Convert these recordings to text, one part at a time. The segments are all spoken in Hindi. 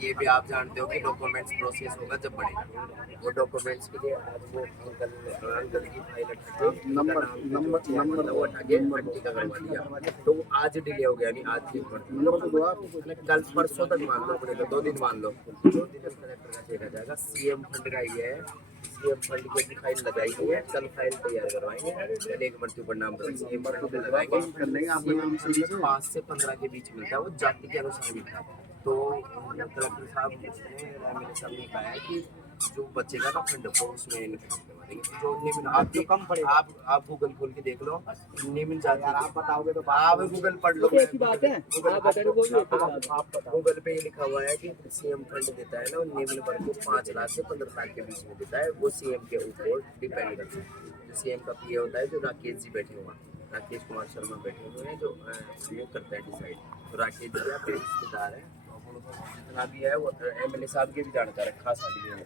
ये भी आप जानते हो कि डॉक्यूमेंट्स प्रोसेस होगा जब बढ़ेगा, वो डॉक्यूमेंट्स के लिए आज वो अंकल की फाइल नंबर नंबर नंबर वो उठा के घंटी का करवा दिया, तो वो आज डिले हो गया। नहीं आज कल परसों तक मान लो, अपने तो 2 दिन मान लो, 2 दिन कलेक्टर का देखा जाएगा। सीएम फंड का ये है, सीएम फंड की फाइल लगाई गई है, कल फाइल तैयार करवाएंगे, कल एक मृत्यु पर नाम पर सीएम फंड लगाएंगे। 5 से 15 के बीच मिलता है, वो जाति के अनुसार मिलता है। तो कलेक्टर साहब ने मेरे सामने कहा है कि जो बचेगा ना फंड को उसमें जो निम्न आप जो कम पड़ेगा, आप गूगल खोल के देख लो निम्न जाति, आप बताओगे तो आप गूगल पढ़ लो, ऐसी बात है। गूगल पे लिखा हुआ है कि सीएम फंड देता है ना, निम्न वर्ग को 5 लाख से 15 लाख के बीच में देता है, वो सीएम के ऊपर डिपेंड करता है। जो सीएम का पीए होता है, जो राकेश जी बैठे हुए हैं, राकेश कुमार शर्मा बैठे हुए हैं, जो वो करता है डिसाइड। तो राकेश जी आपके रिश्तेदार है, जितना भी है वो एमएलए साहब के भी जानकार है, खास आदमी है।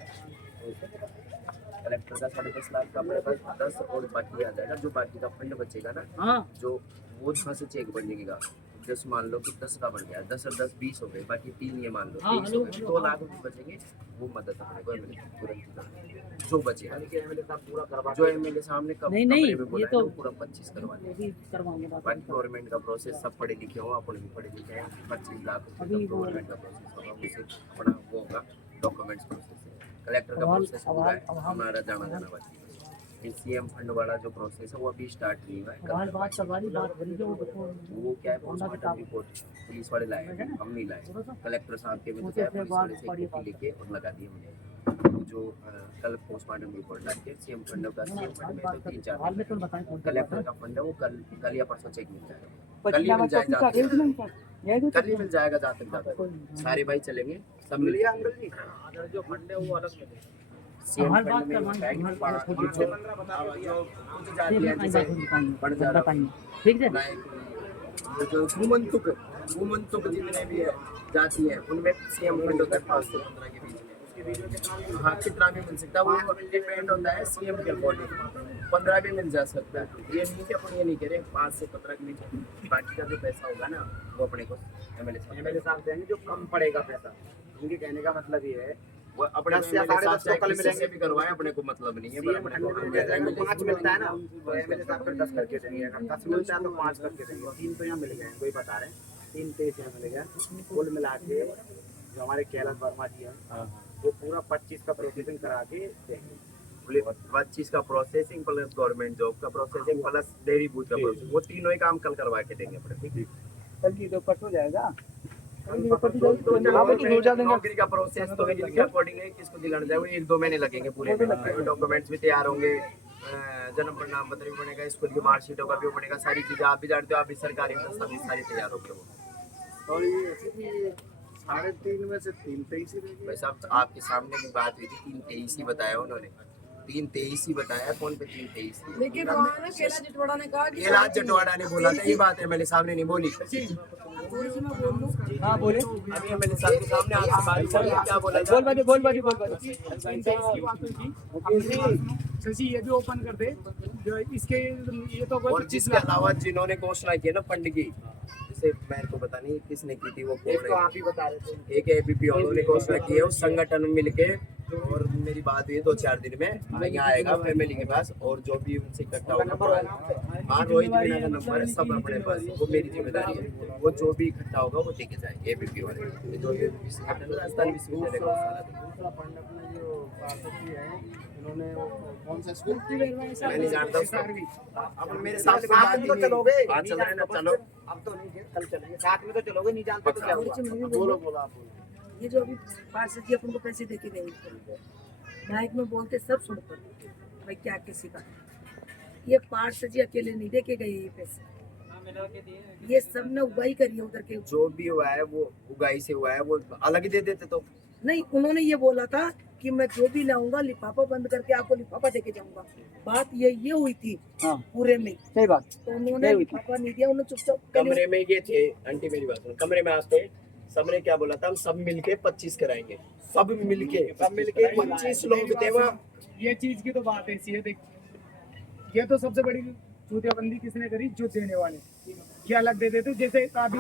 कलेक्टर का 10.5 लाख का अपने पास 10 और बाकी आ जाएगा। जो बाकी का फंड बचेगा ना, जो वो 10 से चेक बन जाएगा। जैसे मान लो कि 10 का बन गया, 10 और 10 20 हो गए, बाकी 3 ये मान लो 2 लाख रुपये बचेंगे। वो मदद अपने को तुरंत जो बचेगा, जो एमएलए साहब ने कब नहीं ये तो पूरा 25 करवा देंगे। बाकी गवर्नमेंट का प्रोसेस, सब पढ़े लिखे हो, अपन भी पढ़े लिखे हैं, 25 लाख गवर्नमेंट का प्रोसेस होगा, उसे अपना वो होगा डॉक्यूमेंट्स प्रोसेस। कलेक्टर का प्रोसेस पूरा है, हमारा जाना बाकी है। सीएम फंड वाला जो प्रोसेस है वो अभी स्टार्ट नहीं हुआ है। वो क्या है, पोस्टमार्टम रिपोर्ट पुलिस वाले लाए, हम नहीं लाए। कलेक्टर साहब के में तो क्या है, पुलिस वाले से कॉपी लेके और लगा दिए हमने। जो कल पोस्टमार्टम रिपोर्ट ला के सीएम फंड का, सीएम फंड में तो 3-4 कलेक्टर का फंड है, वो कल या परसों चेक मिल जाएगा। कल ही मिल जाएगा, कल ही मिल जाएगा। जाते सारे भाई चलेंगे, सब मिल गया। अंकल जी जो फंड है वो अलग मिलेगा। सीएम फंड में जो घुमंतुक जितने भी है जाती है, उनमें सीएम फंड होता है 5 से 15 के बीच में। हाँ, कितना भी मिल सकता है, वो डिपेंड होता है सीएम के अकॉर्डिंग। 15 भी मिल जा सकता है, ये नहीं कि अपन ये नहीं कह रहे 5 से 15 के बीच। बाकी का जो पैसा होगा ना, वो अपने को एमएलए साहब देंगे, जो कम पड़ेगा पैसा। उनके कहने का मतलब ये है, वो अपने 10 या 10.5 कल मिलेंगे भी करवाएं, अपने को मतलब नहीं है। 5 मिलता है ना, तो एमएलए साहब को 10 करके देंगे। अगर 10 मिलता है तो 5 करके देंगे। 3 तो यहाँ मिल गए, कोई बता रहे हैं 3 पेज यहाँ मिल गया। कुल मिला के जो हमारे कैलाश वर्मा जी हैं, वो पूरा 25 का प्रोसेसिंग करा के देंगे। 25 का प्रोसेसिंग प्लस गवर्नमेंट जॉब का प्रोसेसिंग प्लस डेयरी बूथ का प्रोसेसिंग, वो तीनों ही काम कल करवा के देंगे अपने। ठीक है, कल की तो पट हो जाएगा। नौकरी का प्रोसेस तो इनके अकॉर्डिंग है, किसको दिलाना जाए, 1-2 महीने लगेंगे पूरे। डॉक्यूमेंट्स भी तैयार होंगे, जन्म प्रमाण पत्र भी बनेगा, स्कूल की मार्कशीटों का भी बनेगा, सारी चीजें आप भी जानते हो, आप भी सरकारी दस्तावेज सारी तैयार होंगे। वो और ये 3.5 में से 3.23 भाई साहब, आपके सामने भी बात हुई थी, 3.23 ही बताया उन्होंने, 3.23 ही बताया फोन पे, 3.23। लेकिन कैलाश जटवाड़ा ने कहा, कैलाश जटवाड़ा ने बोला था, ये बात है मेरे सामने नहीं बोली। हाँ बोले, अभी एमएलए साहब के सामने आपसे बात करें, क्या बोला? बोल बाजी। शशि ये भी ओपन कर दे जो इसके, ये तो और जिसके अलावा जिन्होंने घोषणा की है ना फंड की, जैसे मेरे को पता नहीं किसने की थी, वो तो आप ही बता रहे थे। एक एबीपी उन्होंने घोषणा की है, उस संगठन मिलके, और मेरी बात हुई 2-4 दिन में यहाँ आएगा फैमिली के पास, और जो भी उनसे इकट्ठा होगा, हाँ रोहित मीणा का नंबर है, सब अपने पास, वो मेरी जिम्मेदारी है। वो जो भी इकट्ठा होगा वो देके जाए एबीपी वाले, जो राजस्थान विश्वविद्यालय का उन्होंने कौन सा स्कूल, मैं नहीं जानता उसको। अब मेरे साथ तो चलोगे, हाँ चल रहे ना, चलो अब तो नहीं, कल चलेंगे साथ में, तो चलोगे, नहीं जानते तो क्या होगा? बोलो आप। ये जो अभी पार्षद जी अपन को पैसे देके देंगे, माइक में बोलते सब सुनते भाई, क्या किसी का ये पार्षद जी अकेले नहीं देके गए ये पैसे, ये सब ने उगाई करी है उधर के। जो भी हुआ है वो उगाई से हुआ है, वो अलग ही दे देते तो नहीं। उन्होंने ये बोला था कि मैं जो भी लाऊंगा लिफाफा बंद करके आपको लिफाफा देके जाऊंगा, बात ये हुई थी। हाँ, पूरे में सही बात। तो उन्होंने लिफाफा नहीं दिया, उन्होंने चुपचाप कमरे में ये थे। आंटी मेरी बात सुनो, कमरे में आते सबने क्या बोला था, हम सब मिलके 25 कराएंगे, सब मिलके 25 लोग थे वहाँ। ये चीज की तो बात ऐसी है, देख ये तो सबसे बड़ी चूतियाबंदी किसने करी, जो देने वाले, ये अलग दे देते जैसे अभी